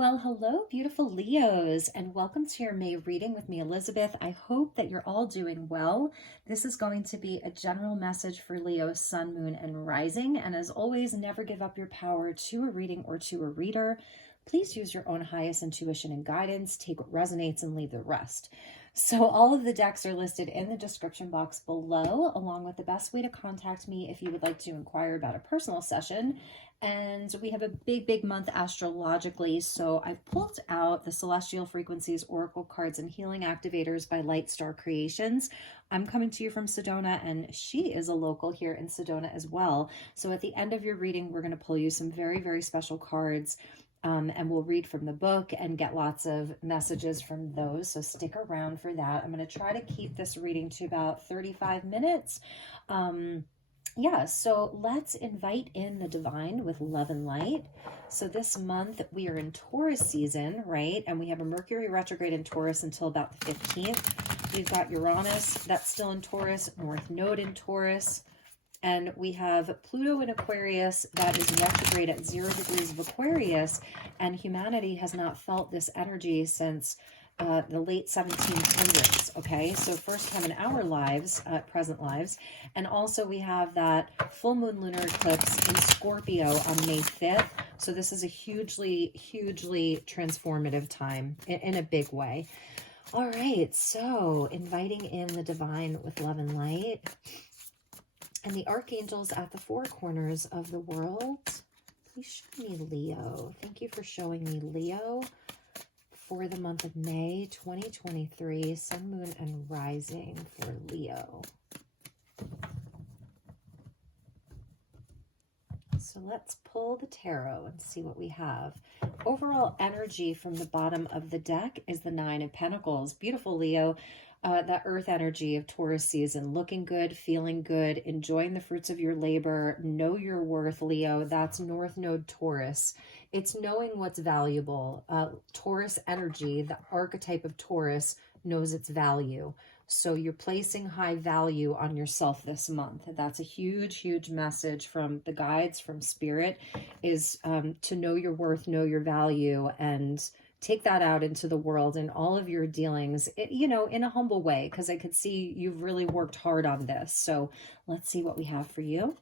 Well, hello, beautiful Leos, and welcome to your May reading with me, Elizabeth. I hope that you're all doing well. This is going to be a general message for Leo, Sun, Moon, and Rising. And as always, never give up your power to a reading or to a reader. Please use your own highest intuition and guidance. Take what resonates and leave the rest. So all of the decks are listed in the description box below, along with the best way to contact me if you would like to inquire about a personal session. And we have a big month astrologically. So I pulled out the Celestial Frequencies, Oracle Cards, and Healing Activators by Light Star Creations. I'm coming to you from Sedona, and she is a local here in Sedona as well. So at the end of your reading, we're going to pull you some very special cards. And we'll read from the book and get lots of messages from those. So stick around for that. I'm going to try to keep this reading to about 35 minutes. So let's invite in the divine with love and light. So this month we are in Taurus season, right? And we have a Mercury retrograde in Taurus until about the 15th. We've got Uranus, that's still in Taurus, North Node in Taurus. And we have Pluto in Aquarius that is retrograde at 0 degrees of Aquarius. And humanity has not felt this energy since the late 1700s. Okay, so first time in our lives, present lives. And also we have that full moon lunar eclipse in Scorpio on May 5th. So this is a hugely transformative time in a big way. All right, so inviting in the divine with love and light. And the archangels at the four corners of the world. Please show me Leo. Thank you for showing me Leo for the month of May 2023. Sun, Moon, and Rising for Leo. So let's pull the tarot and see what we have. Overall energy from the bottom of the deck is the Nine of Pentacles. Beautiful, Leo. That earth energy of Taurus season, looking good, feeling good, enjoying the fruits of your labor, know your worth, Leo. That's North Node Taurus. It's knowing what's valuable. Taurus energy, the archetype of Taurus, knows its value. So you're placing high value on yourself this month. That's a huge message from the guides, from Spirit, is to know your worth, know your value, and take that out into the world in all of your dealings, in a humble way, because I could see you've really worked hard on this. So let's see what we have for you.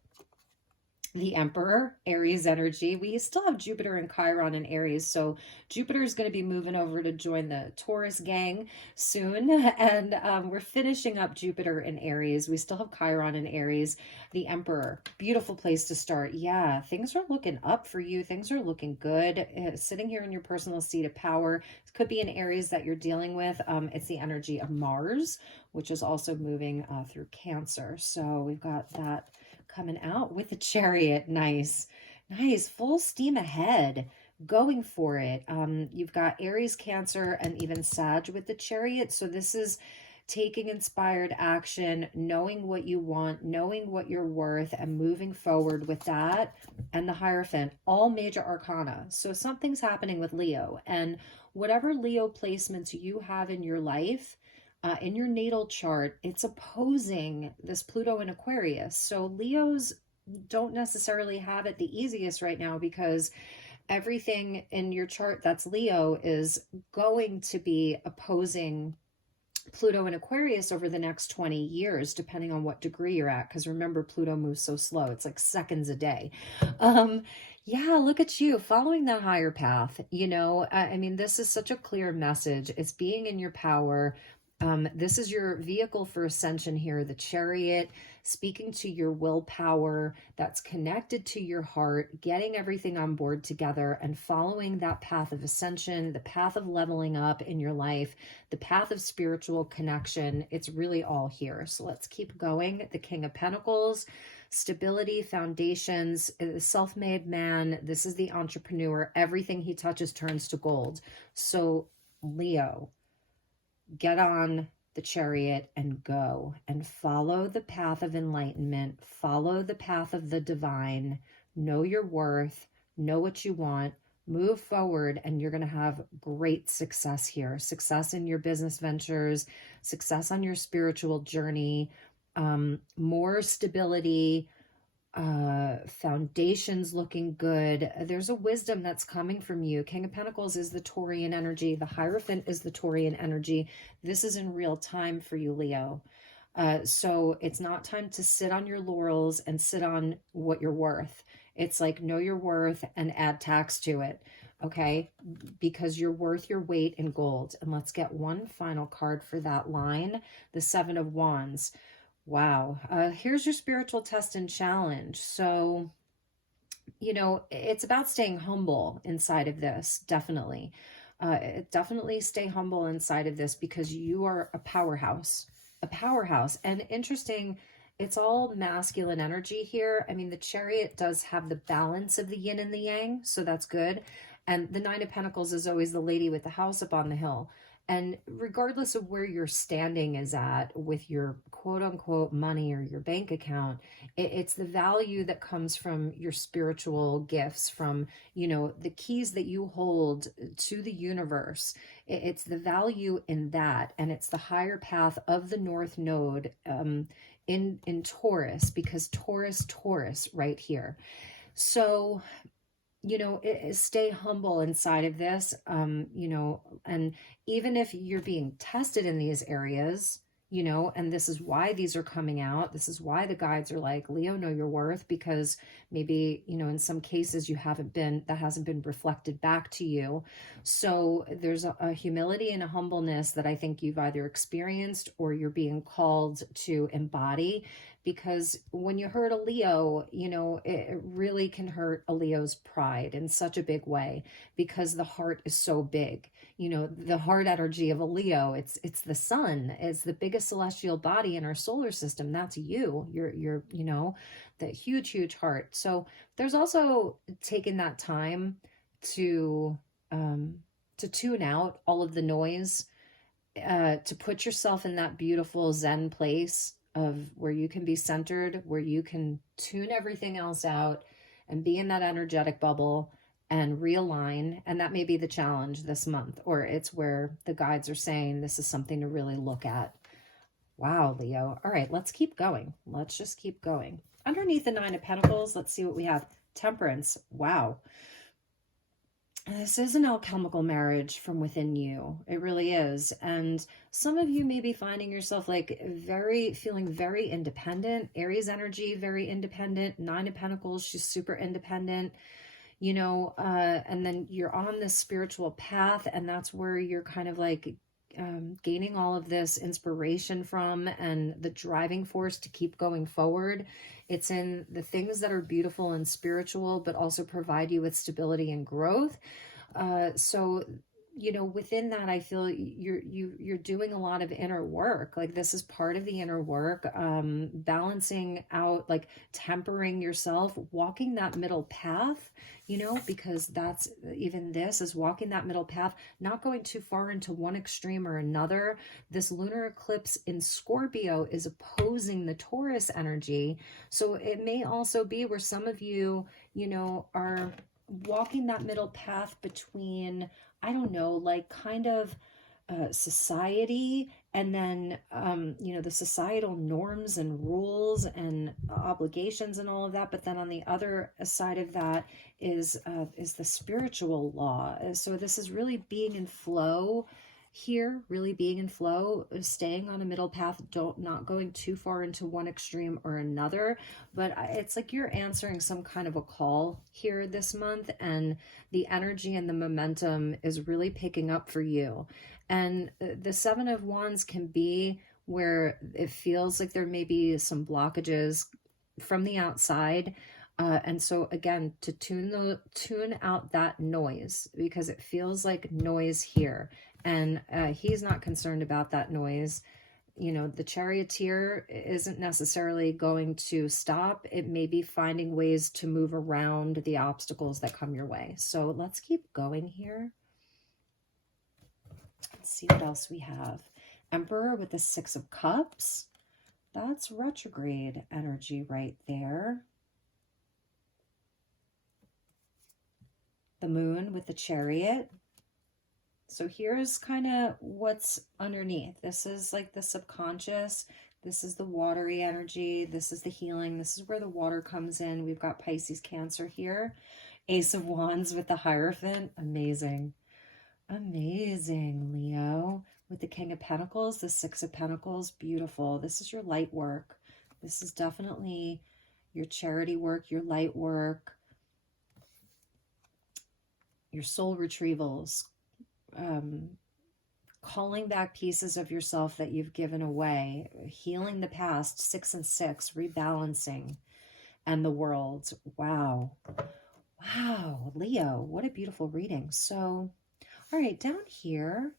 The Emperor, Aries energy. We still have Jupiter and Chiron in Aries, so Jupiter is going to be moving over to join the Taurus gang soon, and we're finishing up Jupiter in Aries. We still have Chiron in Aries. The Emperor, beautiful place to start. Yeah, things are looking up for you. Things are looking good. Sitting here in your personal seat of power. It could be in Aries that you're dealing with. It's the energy of Mars, which is also moving through Cancer. So we've got that coming out with the Chariot. Nice, full steam ahead, going for it. You've got Aries, Cancer, and even Sag with the Chariot. So this is taking inspired action, knowing what you want, knowing what you're worth, and moving forward with that. And the Hierophant, all major arcana. So something's happening with Leo, and whatever Leo placements you have in your life, in your natal chart, it's opposing this Pluto in Aquarius. So Leos don't necessarily have it the easiest right now, because everything in your chart that's Leo is going to be opposing Pluto in Aquarius over the next 20 years, depending on what degree you're at. Because remember, Pluto moves so slow. It's like seconds a day. Yeah, look at you following that higher path. I mean, this is such a clear message. It's being in your power. This is your vehicle for ascension here, the Chariot, speaking to your willpower that's connected to your heart, getting everything on board together and following that path of ascension, the path of leveling up in your life, the path of spiritual connection. It's really all here. So let's keep going. The King of Pentacles, stability, foundations, the self-made man. This is the entrepreneur. Everything he touches turns to gold. So Leo, get on the Chariot and go and follow the path of enlightenment, follow the path of the divine, know your worth, know what you want, move forward, and you're going to have great success here. Success in your business ventures, success on your spiritual journey, more stability, Foundations looking good. There's a wisdom that's coming from you. King of Pentacles is the Taurian energy. The Hierophant is the Taurian energy. This is in real time for you, Leo. So it's not time to sit on your laurels and sit on what you're worth. It's like, know your worth and add tax to it. Okay, because you're worth your weight in gold. And let's get one final card for that line, the Seven of Wands. Wow. Here's your spiritual test and challenge. So, you know, it's about staying humble inside of this, definitely. Definitely stay humble inside of this because you are a powerhouse, a powerhouse. And interesting, it's all masculine energy here. I mean, the Chariot does have the balance of the yin and the yang, so that's good. And the Nine of Pentacles is always the lady with the house up on the hill. And regardless of where your standing is at with your quote unquote money or your bank account, it's the value that comes from your spiritual gifts, from, you know, the keys that you hold to the universe. It's the value in that. And it's the higher path of the North Node in Taurus, because Taurus right here. So, you know, stay humble inside of this, you know, and even if you're being tested in these areas, you know, and this is why these are coming out. This is why the guides are like, Leo, know your worth, because maybe, you know, in some cases that hasn't been reflected back to you. So there's a humility and a humbleness that I think you've either experienced or you're being called to embody. Because when you hurt a Leo, you know, it really can hurt a Leo's pride in such a big way, because the heart is so big. You know, the heart energy of a Leo, it's the sun, it's the biggest celestial body in our solar system. That's you. You're, you know, the huge heart. So there's also taking that time to tune out all of the noise, to put yourself in that beautiful Zen place of where you can be centered, where you can tune everything else out and be in that energetic bubble and realign. And that may be the challenge this month, or it's where the guides are saying this is something to really look at. Wow, Leo. All right, let's keep going. Let's just keep going. Underneath the Nine of Pentacles, let's see what we have. Temperance. Wow. This is an alchemical marriage from within you. It really is. And some of you may be finding yourself like feeling very independent. Aries energy, very independent. Nine of Pentacles, she's super independent. You know, and then you're on this spiritual path, and that's where you're kind of like gaining all of this inspiration from, and the driving force to keep going forward. It's in the things that are beautiful and spiritual, but also provide you with stability and growth. So, you know, within that, I feel you're doing a lot of inner work. Like this is part of the inner work, balancing out, like tempering yourself, walking that middle path, you know, because that's even this is walking that middle path, not going too far into one extreme or another. This lunar eclipse in Scorpio is opposing the Taurus energy. So it may also be where some of you, you know, are walking that middle path between, I don't know, like kind of society, and then, you know, the societal norms and rules and obligations and all of that. But then on the other side of that is the spiritual law. So this is really being in flow here, really being in flow, staying on a middle path, not going too far into one extreme or another. But it's like you're answering some kind of a call here this month, and the energy and the momentum is really picking up for you. And the Seven of Wands can be where it feels like there may be some blockages from the outside. And so again, to tune out that noise, because it feels like noise here. And he's not concerned about that noise. You know, the charioteer isn't necessarily going to stop. It may be finding ways to move around the obstacles that come your way. So let's keep going here. Let's see what else we have. Emperor with the Six of Cups. That's retrograde energy right there. The Moon with the Chariot. So here's kind of what's underneath. This is like the subconscious. This is the watery energy. This is the healing. This is where the water comes in. We've got Pisces, Cancer here. Ace of Wands with the Hierophant. Amazing. Amazing, Leo. With the King of Pentacles, the Six of Pentacles. Beautiful. This is your light work. This is definitely your charity work, your light work, your soul retrievals, calling back pieces of yourself that you've given away, healing the past, 6 and 6, rebalancing, and the world. Wow. Wow, Leo, what a beautiful reading. So, all right, down here,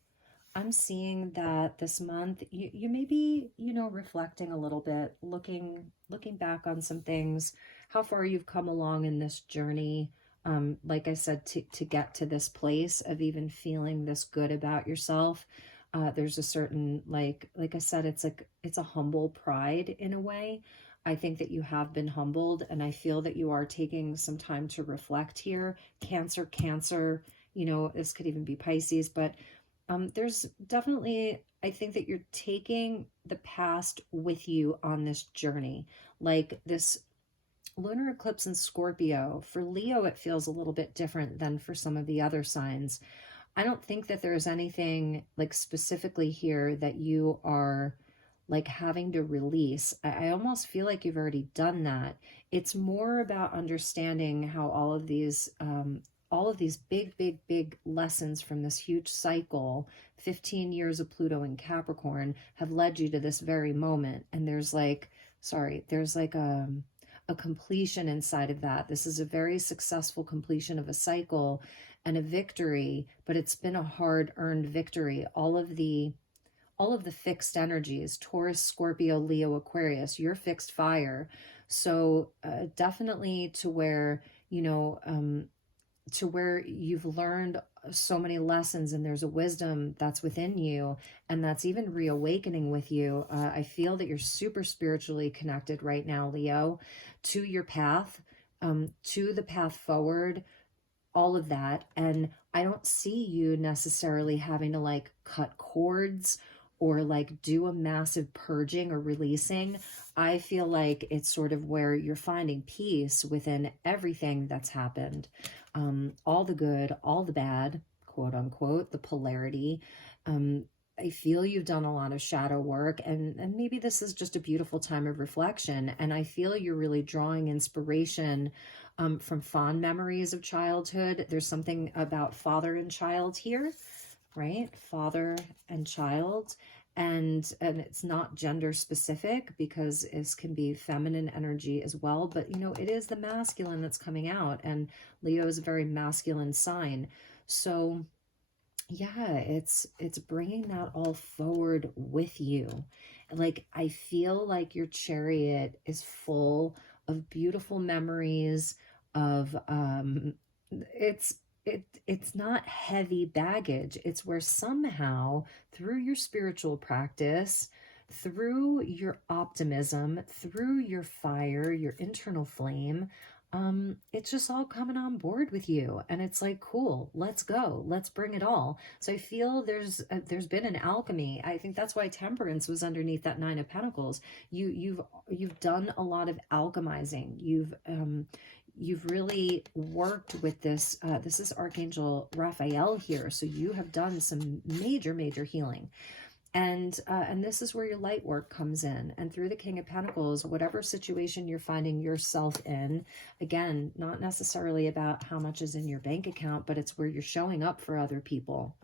I'm seeing that this month you may be, reflecting a little bit, looking back on some things, how far you've come along in this journey. Like I said, to get to this place of even feeling this good about yourself. There's a certain, like I said, it's a humble pride in a way. I think that you have been humbled, and I feel that you are taking some time to reflect here. Cancer, this could even be Pisces, but there's definitely, I think that you're taking the past with you on this journey. Like this lunar eclipse in Scorpio, for Leo, it feels a little bit different than for some of the other signs. I don't think that there's anything like specifically here that you are like having to release. I almost feel like you've already done that. It's more about understanding how all of these big lessons from this huge cycle, 15 years of Pluto in Capricorn, have led you to this very moment. And there's like a completion inside of that. This is a very successful completion of a cycle and a victory, but it's been a hard-earned victory. All of the fixed energies, Taurus, Scorpio, Leo, Aquarius, you're fixed fire. So definitely to where, to where you've learned so many lessons, and there's a wisdom that's within you, and that's even reawakening with you. I feel that you're super spiritually connected right now, Leo, to your path, to the path forward, all of that. And I don't see you necessarily having to like cut cords or like do a massive purging or releasing. I feel like it's sort of where you're finding peace within everything that's happened. All the good, all the bad, quote unquote, the polarity. I feel you've done a lot of shadow work, and maybe this is just a beautiful time of reflection. And I feel you're really drawing inspiration from fond memories of childhood. There's something about father and child here, right? Father and child. And it's not gender specific, because it can be feminine energy as well. But, it is the masculine that's coming out, and Leo is a very masculine sign. So yeah, it's bringing that all forward with you. Like, I feel like your chariot is full of beautiful memories of, it's not heavy baggage. It's where somehow through your spiritual practice, through your optimism, through your fire, your internal flame, it's just all coming on board with you. And it's like, cool, let's go, let's bring it all. So I feel there's been an alchemy. I think that's why Temperance was underneath that Nine of Pentacles. You've done a lot of alchemizing. You've really worked with this. This is Archangel Raphael here. So you have done some major healing. And this is where your light work comes in. And through the King of Pentacles, whatever situation you're finding yourself in, again, not necessarily about how much is in your bank account, but it's where you're showing up for other people.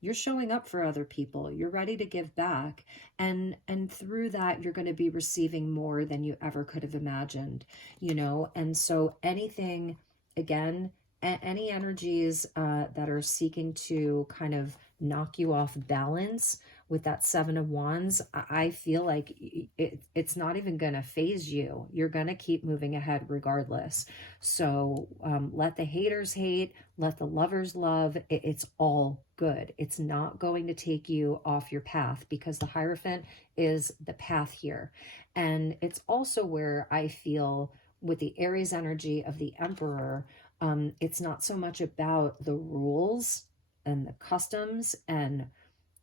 You're showing up for other people. You're ready to give back. And through that, you're going to be receiving more than you ever could have imagined, And so anything, again, any energies that are seeking to kind of knock you off balance with that Seven of Wands, I feel like it's not even going to phase you. You're going to keep moving ahead regardless. So let the haters hate, let the lovers love. It's all good. It's not going to take you off your path, because the Hierophant is the path here. And it's also where I feel with the Aries energy of the Emperor, it's not so much about the rules and the customs and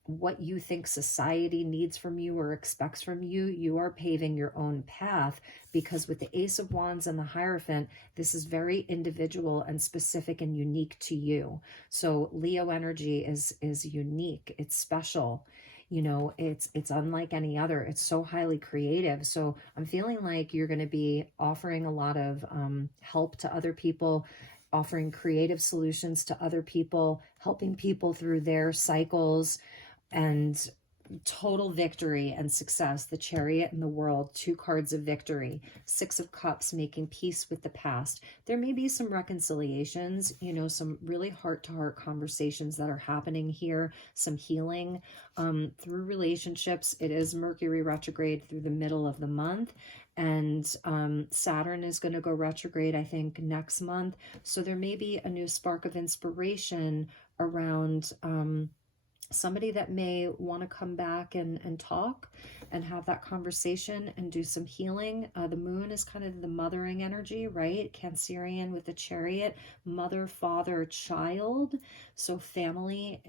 what you think society needs from you or expects from you. You are paving your own path, because with the Ace of Wands and the Hierophant, this is very individual and specific and unique to you. So Leo energy is unique. It's special. You know, it's unlike any other. It's so highly creative. So I'm feeling like you're going to be offering a lot of help to other people, offering creative solutions to other people, helping people through their cycles, and total victory and success. The Chariot and the World, 2 cards of victory. 6 of Cups, making peace with the past. There may be some reconciliations, you know, some really heart-to-heart conversations that are happening here, some healing through relationships. It is Mercury retrograde through the middle of the month, and Saturn is going to go retrograde, I think, next month. So there may be a new spark of inspiration around somebody that may want to come back and talk and have that conversation and do some healing. The moon is kind of the mothering energy, right? Cancerian with the Chariot, mother, father, child. So family,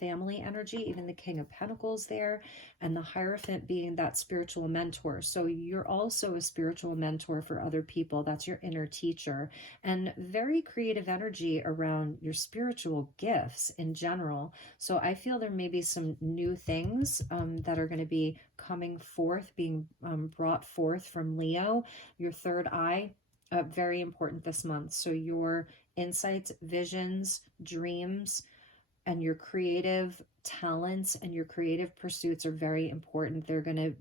family energy, even the King of Pentacles there, and the Hierophant being that spiritual mentor. So you're also a spiritual mentor for other people. That's your inner teacher, and very creative energy around your spiritual gifts in general. So I feel there may be some new things that are going to be coming forth, being brought forth from Leo. Your third eye, very important this month. So your insights, visions, dreams, and your creative talents and your creative pursuits are very important. They're going to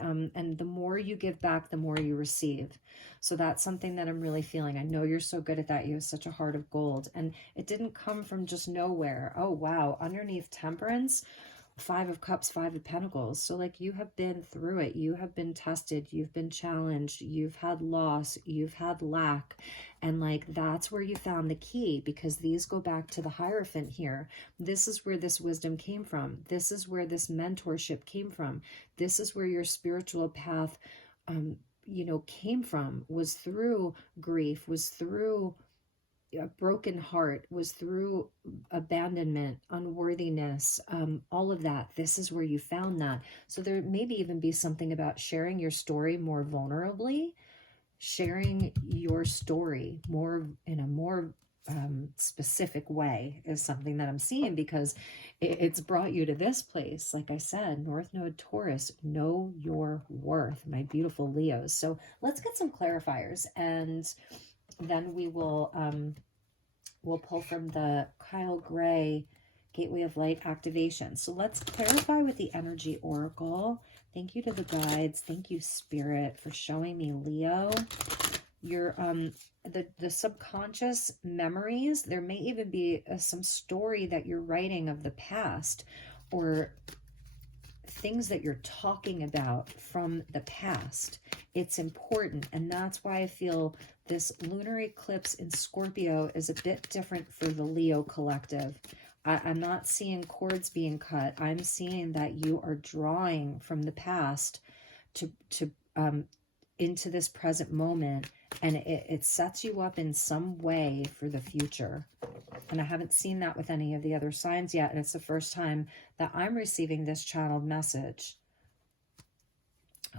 and the more you give back, the more you receive. So that's something that I'm really feeling. I know you're so good at that. You have such a heart of gold, and it didn't come from just nowhere. Oh, wow. Underneath Temperance, 5 of Cups, 5 of Pentacles. So like, you have been through it. You have been tested. You've been challenged. You've had loss. You've had lack. And like, that's where you found the key, because these go back to the Hierophant here. This is where this wisdom came from. This is where this mentorship came from. This is where your spiritual path, you know, came from, was through grief, was through a broken heart, was through abandonment, unworthiness, all of that. This is where you found that. So there maybe even be something about sharing your story more vulnerably, sharing your story more in a more specific way is something that I'm seeing, because it's brought you to this place. Like I said, North Node Taurus, know your worth, my beautiful Leos. So let's get some clarifiers, and then we will we'll pull from the Kyle Gray Gateway of Light activation. So let's clarify with the Energy Oracle. Thank you to the guides. Thank you, Spirit, for showing me Leo. Your the subconscious memories. There may even be some story that you're writing of the past, or things that you're talking about from the past. It's important, and that's why I feel this lunar eclipse in Scorpio is a bit different for the Leo collective. I'm not seeing cords being cut. I'm seeing that you are drawing from the past to into this present moment, and it sets you up in some way for the future. And I haven't seen that with any of the other signs yet, and it's the first time that I'm receiving this channeled message.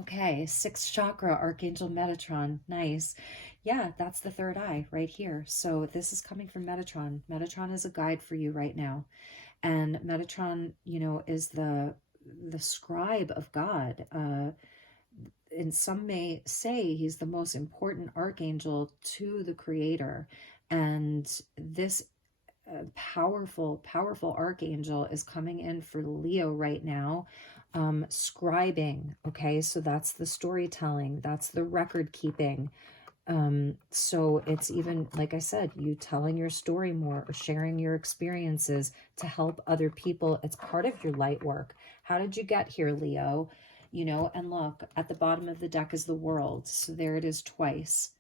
Okay, 6th chakra, Archangel Metatron. Nice. Yeah, that's the third eye right here. So this is coming from Metatron. Metatron is a guide for you right now. And Metatron, you know, is the scribe of God. And some may say he's the most important archangel to the Creator. And this powerful archangel is coming in for Leo right now. Scribing, okay, so that's the storytelling, that's the record keeping. So it's even, like I said, you telling your story more or sharing your experiences to help other people. It's part of your light work. How did you get here, Leo? You know, and look, at the bottom of the deck is the World. So there it is twice.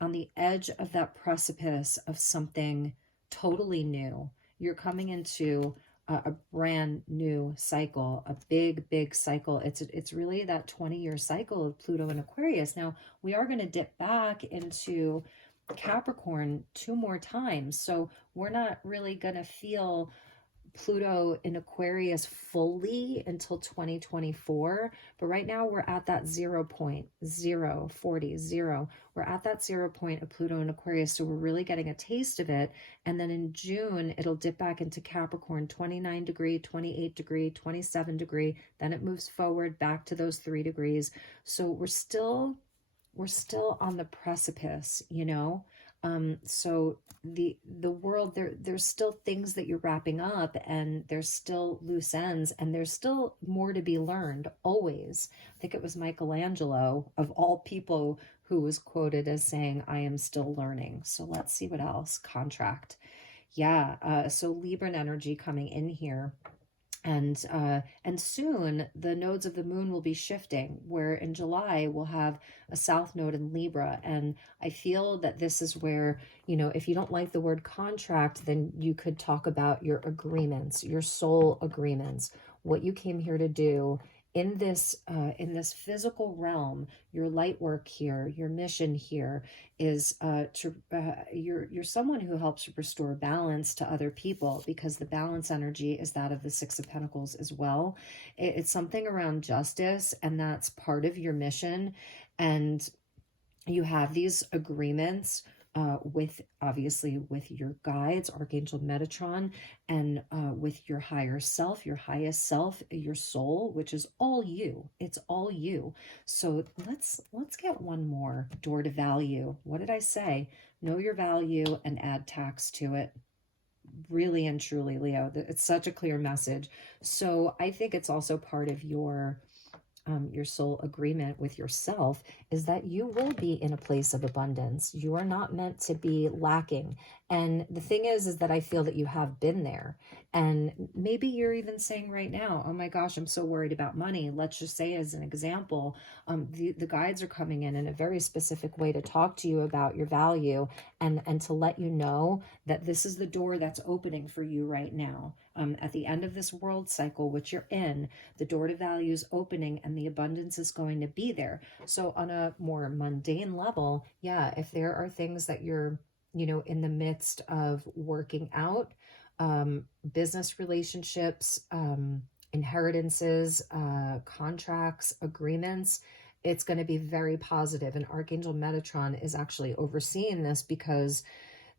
On the edge of that precipice of something totally new. You're coming into a brand new cycle, a big cycle. It's really that 20-year cycle of Pluto and Aquarius. Now, we are going to dip back into Capricorn 2 more times. So we're not really going to feel Pluto in Aquarius fully until 2024. But right now we're at that 0.040. We're at that 0 point of Pluto in Aquarius. So we're really getting a taste of it. And then in June, it'll dip back into Capricorn, 29 degree, 28 degree, 27 degree. Then it moves forward back to those 3 degrees. So we're still on the precipice, you know? So the world, there's still things that you're wrapping up, and there's still loose ends, and there's still more to be learned always. I think it was Michelangelo of all people who was quoted as saying, I am still learning. So let's see what else. Contract. Yeah. So Libran energy coming in here. And soon the nodes of the moon will be shifting, where in July we'll have a south node in Libra. And I feel that this is where, you know, if you don't like the word contract, then you could talk about your agreements, your soul agreements, what you came here to do in this physical realm. Your light work here, your mission here is you're someone who helps restore balance to other people, because the balance energy is that of the Six of Pentacles as well. It's something around justice, and that's part of your mission. And you have these agreements with, obviously, with your guides, Archangel Metatron, and with your higher self, your highest self, your soul, which is all you. It's all you. So let's get one more. Door to value. What did I say? Know your value and add tax to it. Really and truly, Leo, it's such a clear message. So I think it's also part of your soul agreement with yourself, is that you will be in a place of abundance. You are not meant to be lacking. And the thing is that I feel that you have been there. And maybe you're even saying right now, oh my gosh, I'm so worried about money. Let's just say, as an example, the guides are coming in a very specific way to talk to you about your value, and to let you know that this is the door that's opening for you right now. At the end of this world cycle, which you're in, the door to value is opening, and the abundance is going to be there. So on a more mundane level, yeah, if there are things that you're, you know, in the midst of working out, business relationships, inheritances, contracts, agreements, it's going to be very positive. And Archangel Metatron is actually overseeing this, because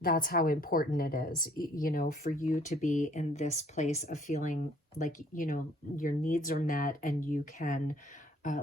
that's how important it is, you know, for you to be in this place of feeling like, you know, your needs are met, and you can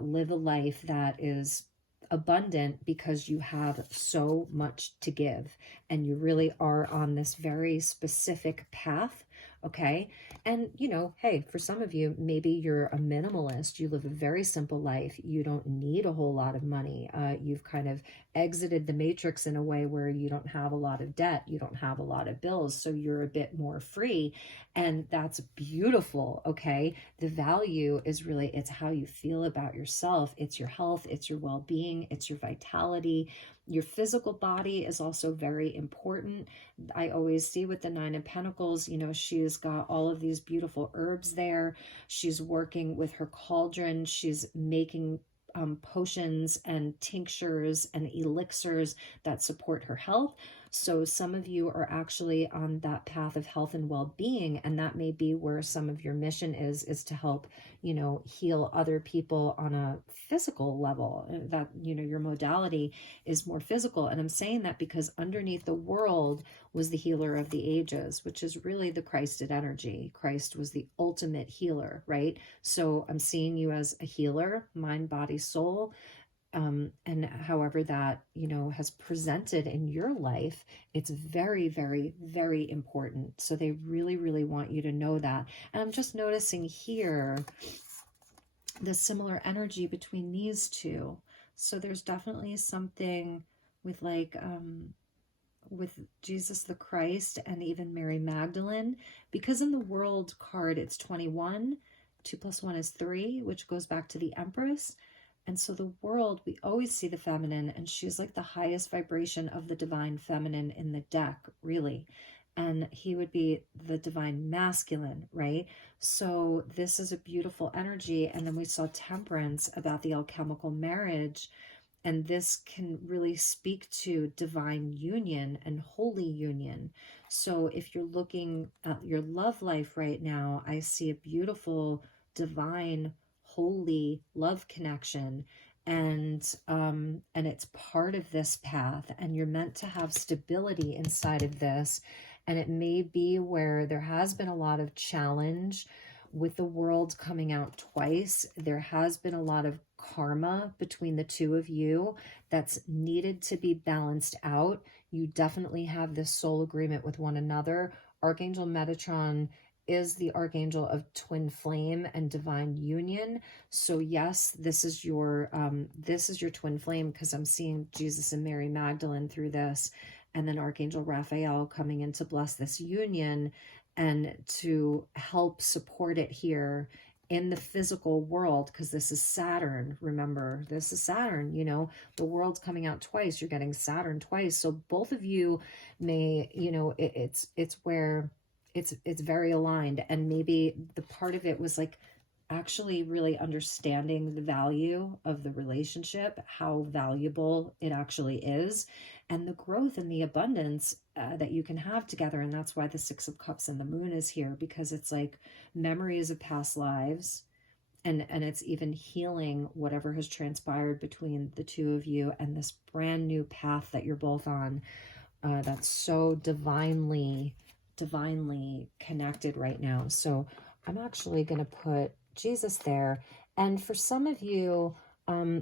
live a life that is abundant, because you have so much to give, and you really are on this very specific path. Okay. And, you know, hey, for some of you, maybe you're a minimalist. You live a very simple life. You don't need a whole lot of money. You've kind of exited the matrix in a way where you don't have a lot of debt. You don't have a lot of bills. So you're a bit more free. And that's beautiful. Okay. The value is really, it's how you feel about yourself. It's your health. It's your well-being. It's your vitality. Your physical body is also very important. I always see with the Nine of Pentacles, you know, she's got all of these beautiful herbs there. She's working with her cauldron. She's making potions and tinctures and elixirs that support her health. So some of you are actually on that path of health and well-being, and that may be where some of your mission is to help, you know, heal other people on a physical level. That, you know, your modality is more physical. And I'm saying that because underneath the world was the healer of the ages, which is really the Christed energy. Christ was the ultimate healer, right? So I'm seeing you as a healer, mind, body, soul. And however that, you know, has presented in your life, it's very, very, very important. So they really, really want you to know that. And I'm just noticing here the similar energy between these two. So there's definitely something with, like, with Jesus the Christ and even Mary Magdalene, because in the world card, it's 21, 2 + 1 is 3, which goes back to the Empress. And so the world, we always see the feminine, and she's like the highest vibration of the divine feminine in the deck, really. And he would be the divine masculine, right? So this is a beautiful energy. And then we saw temperance, about the alchemical marriage. And this can really speak to divine union and holy union. So if you're looking at your love life right now, I see a beautiful, divine, holy love connection. And it's part of this path, and you're meant to have stability inside of this. And it may be where there has been a lot of challenge with the world coming out twice. There has been a lot of karma between the two of you that's needed to be balanced out. You definitely have this soul agreement with one another. Archangel Metatron is the archangel of twin flame and divine union. So yes, this is your twin flame, because I'm seeing Jesus and Mary Magdalene through this, and then Archangel Raphael coming in to bless this union and to help support it here in the physical world, because this is Saturn. Remember, this is Saturn. The world's coming out twice. You're getting Saturn twice. So both of you may, it's where it's very aligned. And maybe the part of it was like actually really understanding the value of the relationship, how valuable it actually is, and the growth and the abundance that you can have together. And that's why the Six of Cups and the Moon is here, because it's like memories of past lives, and it's even healing whatever has transpired between the two of you, and this brand new path that you're both on, that's so divinely connected right now. So I'm actually going to put Jesus there. And for some of you,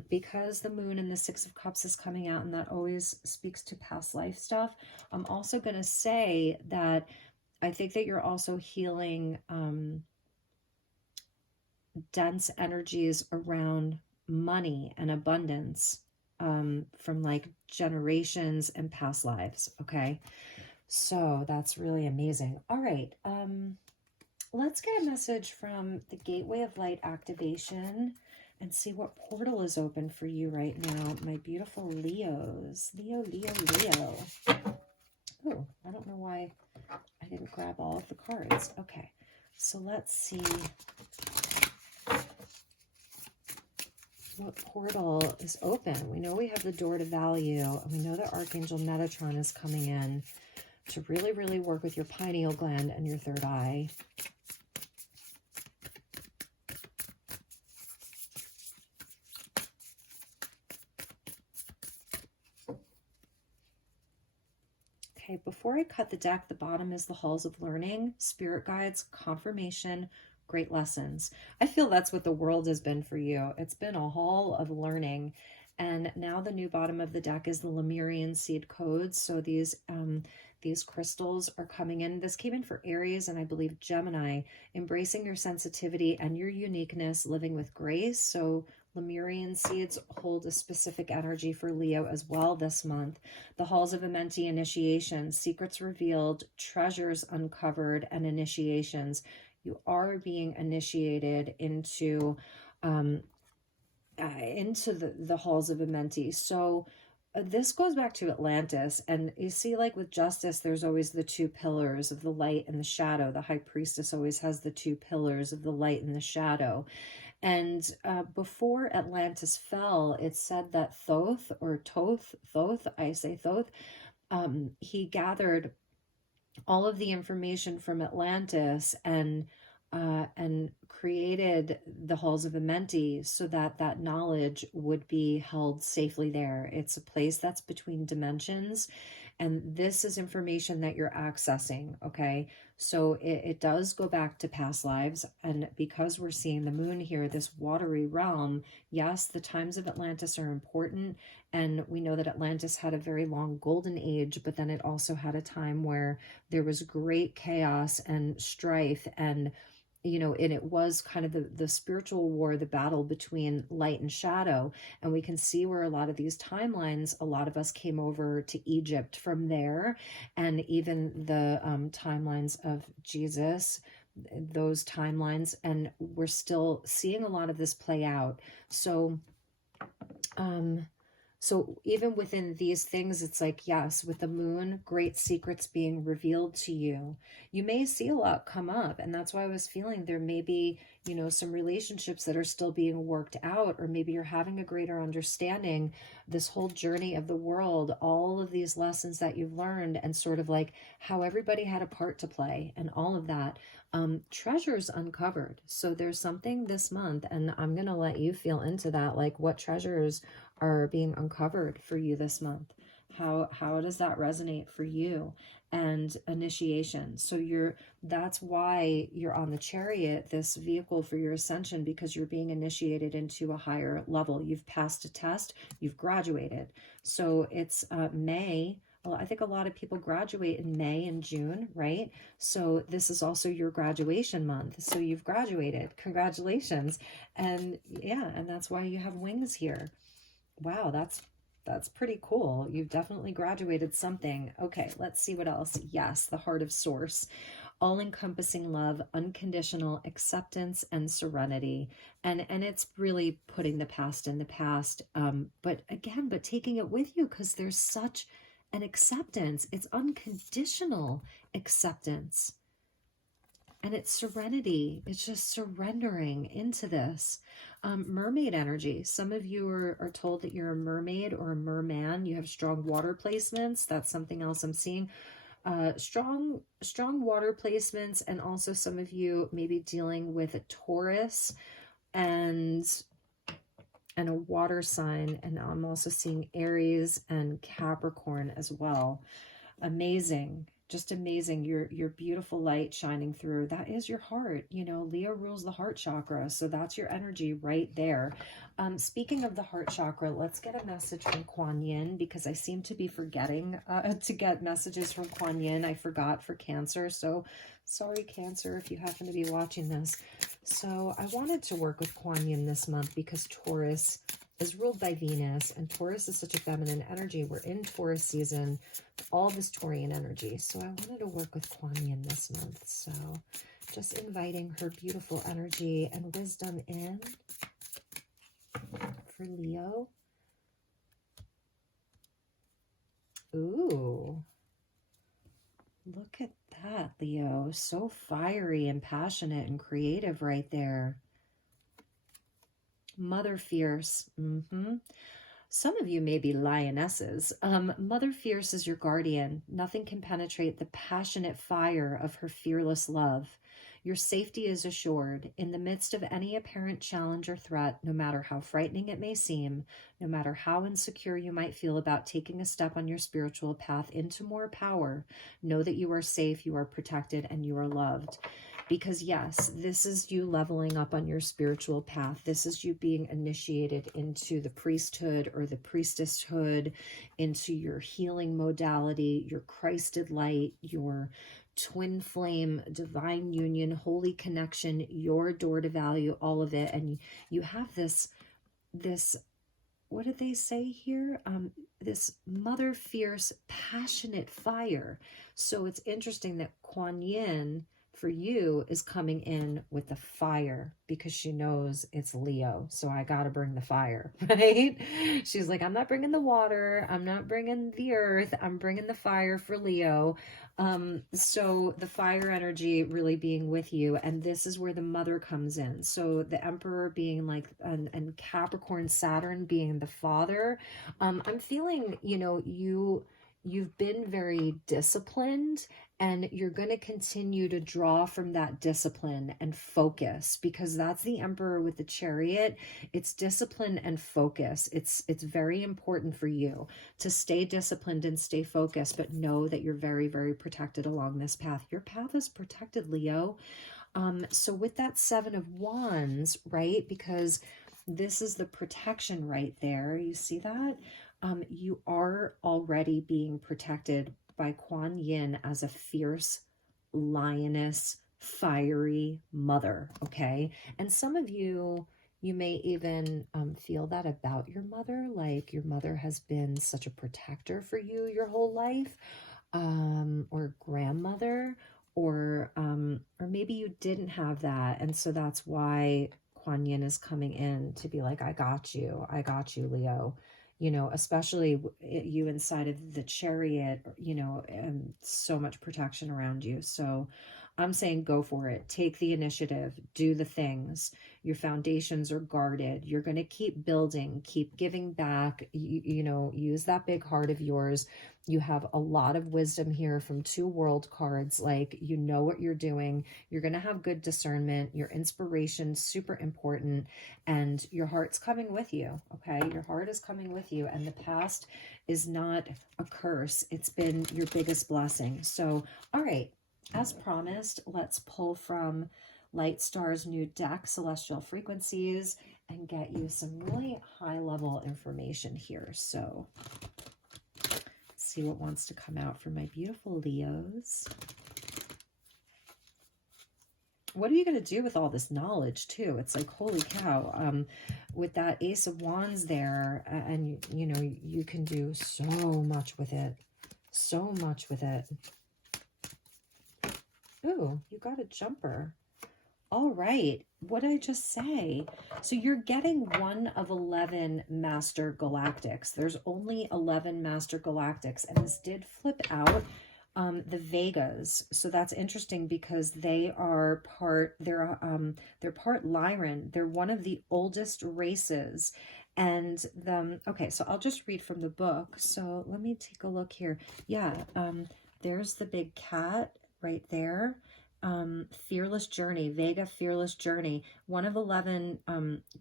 because the moon and the Six of Cups is coming out, and that always speaks to past life stuff, I'm also going to say that I think that you're also healing dense energies around money and abundance from like generations and past lives. Okay. So that's really amazing. All right. Let's get a message from the Gateway of Light activation and see what portal is open for you right now, my beautiful Leos. Leo. Oh, I don't know why I didn't grab all of the cards. Okay, so let's see what portal is open. We know we have the door to value, and we know that Archangel Metatron is coming in to really, really work with your pineal gland and your third eye. Okay, before I cut the deck, the bottom is the halls of learning, spirit guides, confirmation, great lessons. I feel that's what the world has been for you. It's been a hall of learning. And now the new bottom of the deck is the Lemurian seed codes. So these crystals are coming in. This came in for Aries and I believe Gemini, embracing your sensitivity and your uniqueness, living with grace. So Lemurian seeds hold a specific energy for Leo as well this month. The halls of Amenti initiation, secrets revealed, treasures uncovered, and initiations. You are being initiated into the halls of Amenti. So this goes back to Atlantis, and you see, like with justice, there's always the two pillars of the light and the shadow. The high priestess always has the two pillars of the light and the shadow. And before Atlantis fell, it said that Thoth, I say Thoth, he gathered all of the information from Atlantis and created the halls of Amenti so that that knowledge would be held safely there. It's a place that's between dimensions, and this is information that you're accessing. Okay, so it does go back to past lives, and because we're seeing the moon here, this watery realm, yes, the times of Atlantis are important, and we know that Atlantis had a very long golden age, but then it also had a time where there was great chaos and strife, and and it was kind of the spiritual war, the battle between light and shadow. And we can see where a lot of these timelines, a lot of us came over to Egypt from there. And even the timelines of Jesus, those timelines, and we're still seeing a lot of this play out. So So even within these things, it's like, yes, with the moon, great secrets being revealed to you. You may see a lot come up. And that's why I was feeling there may be, some relationships that are still being worked out, or maybe you're having a greater understanding, this whole journey of the world, all of these lessons that you've learned, and sort of like how everybody had a part to play and all of that. Treasures uncovered. So there's something this month, and I'm going to let you feel into that, like what treasures are being uncovered for you this month. How does that resonate for you? And initiation. So that's why you're on the chariot, this vehicle for your ascension, because you're being initiated into a higher level. You've passed a test, you've graduated. So it's May. Well, I think a lot of people graduate in May and June, right? So this is also your graduation month. So you've graduated. Congratulations. And yeah, and that's why you have wings here. Wow, that's pretty cool. You've definitely graduated something. Okay, let's see what else. Yes, the heart of source. All-encompassing love, unconditional acceptance and serenity. And it's really putting the past in the past. But taking it with you, because there's such an acceptance. It's unconditional acceptance. And it's serenity. It's just surrendering into this. Mermaid energy. Some of you are told that you're a mermaid or a merman. You have strong water placements. That's something else I'm seeing. Strong water placements. And also some of you may be dealing with a Taurus and a water sign. And I'm also seeing Aries and Capricorn as well. Amazing. Just amazing. Your beautiful light shining through. That is your heart. Leo rules the heart chakra. So that's your energy right there. Speaking of the heart chakra, let's get a message from Kuan Yin, because I seem to be forgetting to get messages from Kuan Yin. I forgot for Cancer. So sorry, Cancer, if you happen to be watching this. So I wanted to work with Kuan Yin this month because Taurus is ruled by Venus, and Taurus is such a feminine energy. We're in Taurus season, all this Taurian energy. So I wanted to work with Kuan Yin this month. So just inviting her beautiful energy and wisdom in for Leo. Ooh, look at that, Leo. So fiery and passionate and creative right there. Mother fierce. Some of you may be lionesses. Mother fierce is your guardian. Nothing can penetrate the passionate fire of her fearless love. Your safety is assured. In the midst of any apparent challenge or threat, no matter how frightening it may seem, no matter how insecure you might feel about taking a step on your spiritual path into more power, know that you are safe, you are protected, and you are loved. Because yes, this is you leveling up on your spiritual path. This is you being initiated into the priesthood or the priestesshood, into your healing modality, your Christed light, your twin flame, divine union, holy connection, your door to value, all of it. And you have this, what did they say here? This mother fierce, passionate fire. So it's interesting that Kuan Yin for you is coming in with the fire, because she knows it's Leo. So I got to bring the fire, right? She's like, I'm not bringing the water. I'm not bringing the earth. I'm bringing the fire for Leo. So the fire energy really being with you. And this is where the mother comes in. So the Emperor being like, and Capricorn, Saturn being the father. I'm feeling, you've been very disciplined, and you're going to continue to draw from that discipline and focus, because that's the Emperor with the Chariot. It's discipline and focus. It's very important for you to stay disciplined and stay focused, but know that you're very, very protected along this path. Your path is protected, Leo. So with that Seven of Wands, right? Because this is the protection right there. You see that? You are already being protected by Kuan Yin as a fierce lioness, fiery mother, okay? And some of you may even feel that about your mother, like your mother has been such a protector for you your whole life, or grandmother, or maybe you didn't have that, and so that's why Kuan Yin is coming in to be like, I got you, Leo. you know, especially you inside of the chariot, you know, and so much protection around you. So I'm saying go for it. Take the initiative, do the things. Your foundations are guarded. You're going to keep building, keep giving back. You know, use that big heart of yours. You have a lot of wisdom here from 2 world cards. Like, you know what you're doing. You're going to have good discernment. Your inspiration, super important. And your heart's coming with you. Okay. Your heart is coming with you. And the past is not a curse. It's been your biggest blessing. So, all right. As promised, let's pull from Light Star's new deck, Celestial Frequencies, and get you some really high-level information here. So, let's see what wants to come out for my beautiful Leos. What are you going to do with all this knowledge, too? It's like, holy cow. With that Ace of Wands there, and, you know, you can do so much with it. So much with it. Ooh, you got a jumper. All right. What did I just say? So you're getting one of 11 Master Galactics. There's only 11 Master Galactics, and this did flip out the Vegas. So that's interesting because they are part, they're part Lyran. They're one of the oldest races. And okay, so I'll just read from the book. So let me take a look here. Yeah, there's the big cat right there. Fearless Journey, Vega Fearless Journey, one of 11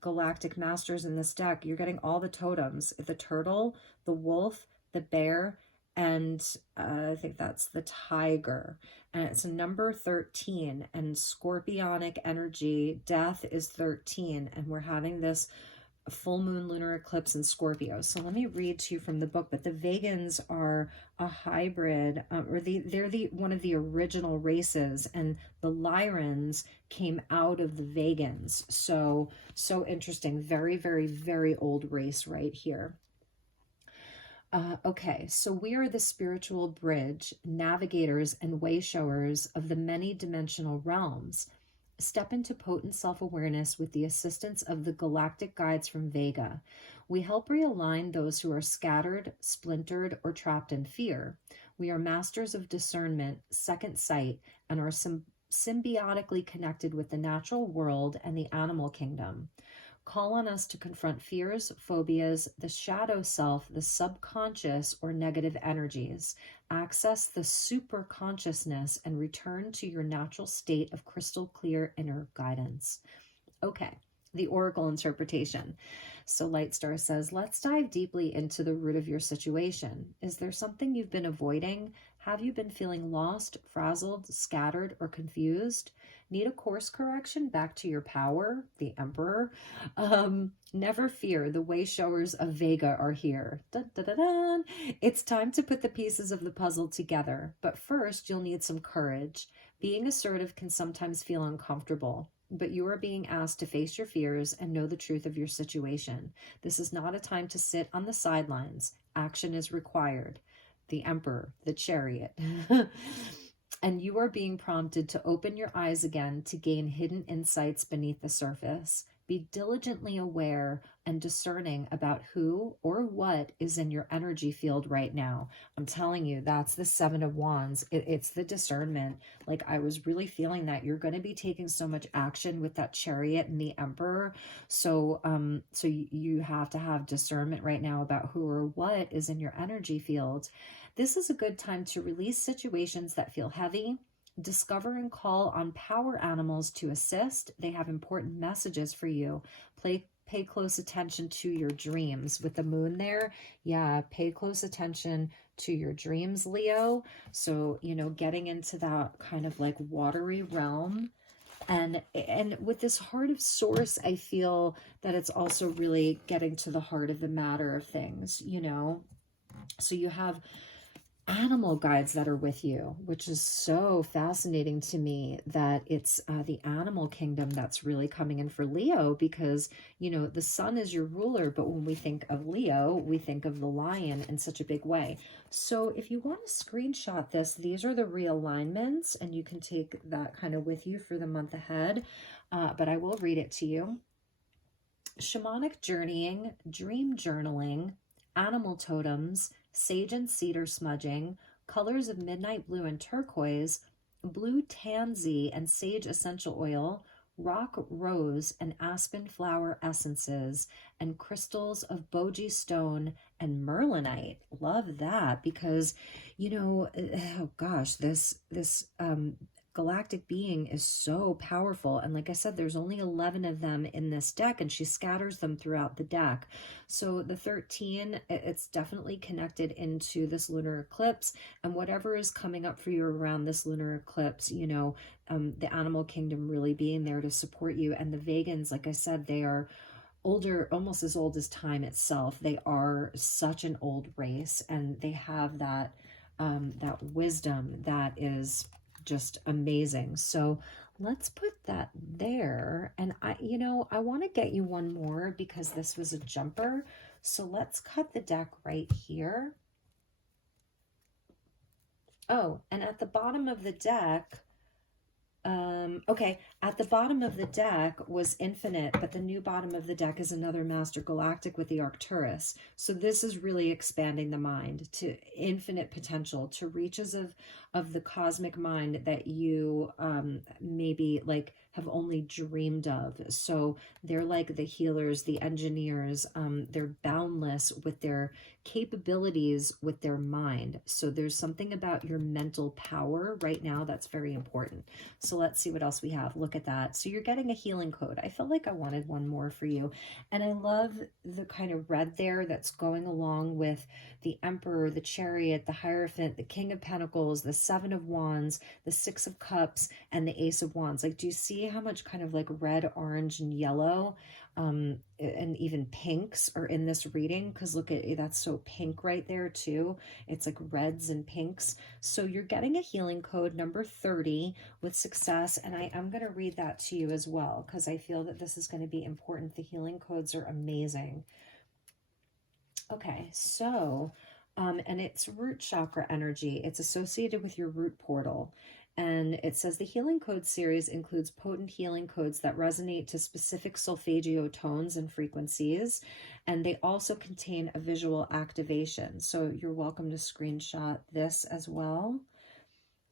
galactic masters in this deck. You're getting all the totems: the turtle, the wolf, the bear, and I think that's the tiger. And it's a number 13, and scorpionic energy, death is 13, and we're having this full moon lunar eclipse in Scorpio. So let me read to you from the book. But the Vegans are a hybrid, or they're one of the original races, and the Lyrans came out of the Vegans. So interesting. Very, very, very old race right here. Okay, so we are the spiritual bridge, navigators and way showers of the many dimensional realms. Step into potent self-awareness with the assistance of the galactic guides from Vega. We help realign those who are scattered, splintered, or trapped in fear. We are masters of discernment, second sight, and are symbiotically connected with the natural world and the animal kingdom. Call on us to confront fears, phobias, the shadow self, the subconscious, or negative energies. Access the super consciousness and return to your natural state of crystal clear inner guidance. Okay, the oracle interpretation. So Light Star says, let's dive deeply into the root of your situation. Is there something you've been avoiding? Have you been feeling lost, frazzled, scattered, or confused? Need a course correction back to your power, the Emperor? Never fear, the way showers of Vega are here. Dun, dun, dun, dun. It's time to put the pieces of the puzzle together, but first you'll need some courage. Being assertive can sometimes feel uncomfortable, but you are being asked to face your fears and know the truth of your situation. This is not a time to sit on the sidelines. Action is required. The Emperor, the Chariot. And you are being prompted to open your eyes again to gain hidden insights beneath the surface. Be diligently aware and discerning about who or what is in your energy field right now. I'm telling you, that's the 7 of Wands. It's the discernment. Like, I was really feeling that you're going to be taking so much action with that Chariot and the Emperor. So you have to have discernment right now about who or what is in your energy field. This is a good time to release situations that feel heavy. Discover and call on power animals to assist. They have important messages for you. Pay close attention to your dreams. With the moon there, yeah, pay close attention to your dreams, Leo. So, you know, getting into that kind of like watery realm. And with this heart of source, I feel that it's also really getting to the heart of the matter of things, you know. So you have animal guides that are with you, which is so fascinating to me that it's the animal kingdom that's really coming in for Leo, because, you know, the sun is your ruler, but when we think of Leo, we think of the lion in such a big way. So if you want to screenshot this, these are the realignments, and you can take that kind of with you for the month ahead, but I will read it to you. Shamanic journeying, dream journaling, animal totems, sage and cedar smudging, colors of midnight blue and turquoise, blue tansy and sage essential oil, rock rose and aspen flower essences, and crystals of bogie stone and merlinite. Love that, because oh gosh, this galactic being is so powerful. And like I said, there's only 11 of them in this deck, and she scatters them throughout the deck. So the 13, it's definitely connected into this lunar eclipse, and whatever is coming up for you around this lunar eclipse, the animal kingdom really being there to support you. And the Vegans, like I said, they are older, almost as old as time itself. They are such an old race, and they have that wisdom that is just amazing. So let's put that there. And I want to get you one more because this was a jumper. So let's cut the deck right here. Oh, and at the bottom of the deck, okay, at the bottom of the deck was Infinite, but the new bottom of the deck is another Master Galactic with the Arcturus. So this is really expanding the mind to infinite potential, to reaches of the cosmic mind that you maybe like have only dreamed of. So they're like the healers, the engineers. They're boundless with their capabilities, with their mind. So there's something about your mental power right now that's very important. So let's see what else we have. Look at that. So you're getting a healing code. I felt like I wanted one more for you. And I love the kind of red there that's going along with the Emperor, the Chariot, the Hierophant, the King of Pentacles, the Seven of Wands, the Six of Cups, and the Ace of Wands. Like, do you see how much kind of like red, orange, and yellow, and even pinks are in this reading? Because look at that's so pink right there too. It's like reds and pinks. So you're getting a healing code number 30 with success. And I'm going to read that to you as well, because I feel that this is going to be important. The healing codes are amazing. Okay, so, and it's root chakra energy. It's associated with your root portal. And it says the healing code series includes potent healing codes that resonate to specific solfeggio tones and frequencies. And they also contain a visual activation. So you're welcome to screenshot this as well.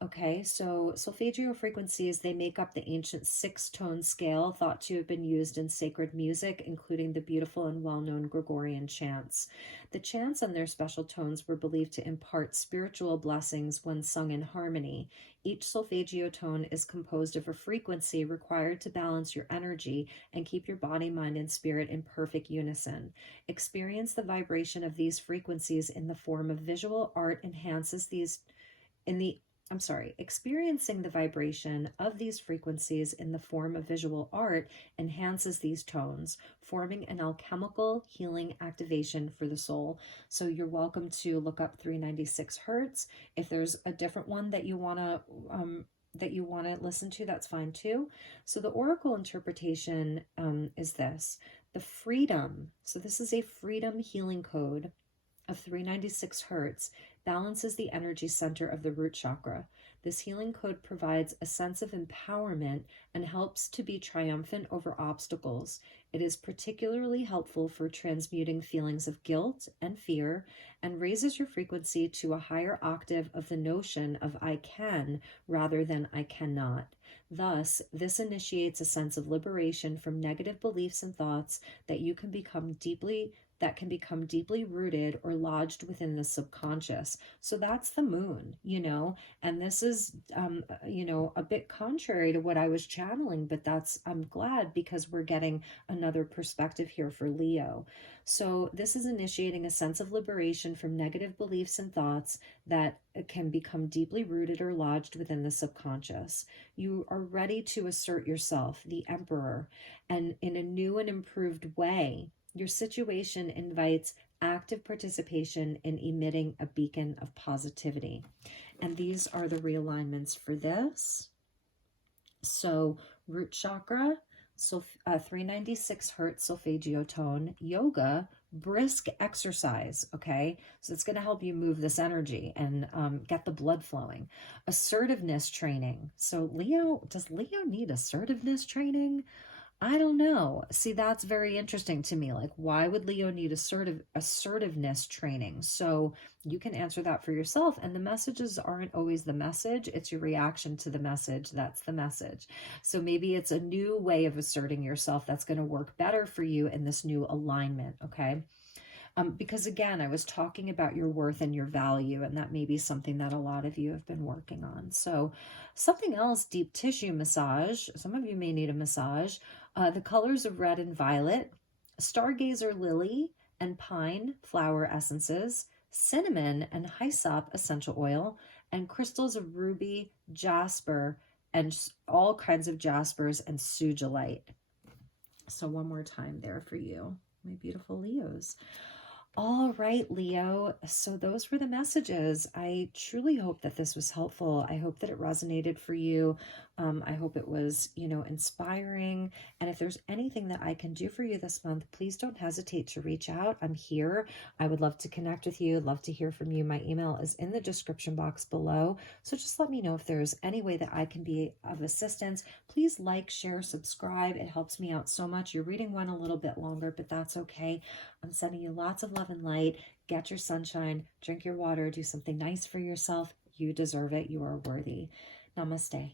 Okay, so solfeggio frequencies, they make up the ancient 6-tone scale thought to have been used in sacred music, including the beautiful and well-known Gregorian chants. The chants and their special tones were believed to impart spiritual blessings when sung in harmony. Each solfeggio tone is composed of a frequency required to balance your energy and keep your body, mind, and spirit in perfect unison. Experience the vibration of these frequencies in the form of visual art enhances these experiencing the vibration of these frequencies in the form of visual art enhances these tones, forming an alchemical healing activation for the soul. So you're welcome to look up 396 hertz. If there's a different one that you want to listen to, that's fine too. So the oracle interpretation is this: the freedom. So this is a freedom healing code of 396 hertz, balances the energy center of the root chakra. This healing code provides a sense of empowerment and helps to be triumphant over obstacles. It is particularly helpful for transmuting feelings of guilt and fear, and raises your frequency to a higher octave of the notion of I can rather than I cannot. Thus, this initiates a sense of liberation from negative beliefs and thoughts that can become deeply rooted or lodged within the subconscious. So that's the moon, and this is, a bit contrary to what I was channeling, but I'm glad, because we're getting another perspective here for Leo. So this is initiating a sense of liberation from negative beliefs and thoughts that can become deeply rooted or lodged within the subconscious. You are ready to assert yourself, the Emperor, and in a new and improved way. Your situation invites active participation in emitting a beacon of positivity. And these are the realignments for this. So root chakra, 396 hertz solfeggio tone, yoga, brisk exercise, okay? So it's going to help you move this energy and get the blood flowing. Assertiveness training. So does Leo need assertiveness training? I don't know. See, that's very interesting to me. Like, why would Leo need assertiveness training? So you can answer that for yourself. And the messages aren't always the message, it's your reaction to the message. That's the message. So maybe it's a new way of asserting yourself that's going to work better for you in this new alignment. Okay. Because again, I was talking about your worth and your value, and that may be something that a lot of you have been working on. So, something else, deep tissue massage. Some of you may need a massage. The colors of red and violet, stargazer lily and pine flower essences, cinnamon and hyssop essential oil, and crystals of ruby, jasper, and all kinds of jaspers and sugilite. So, one more time there for you, my beautiful Leos. All right, Leo. So those were the messages. I truly hope that this was helpful. I hope that it resonated for you. I hope it was, inspiring. And if there's anything that I can do for you this month, please don't hesitate to reach out. I'm here. I would love to connect with you. Love to hear from you. My email is in the description box below. So just let me know if there's any way that I can be of assistance. Please like, share, subscribe. It helps me out so much. Your reading went a little bit longer, but that's okay. I'm sending you lots of love and light. Get your sunshine, drink your water, do something nice for yourself. You deserve it. You are worthy. Namaste.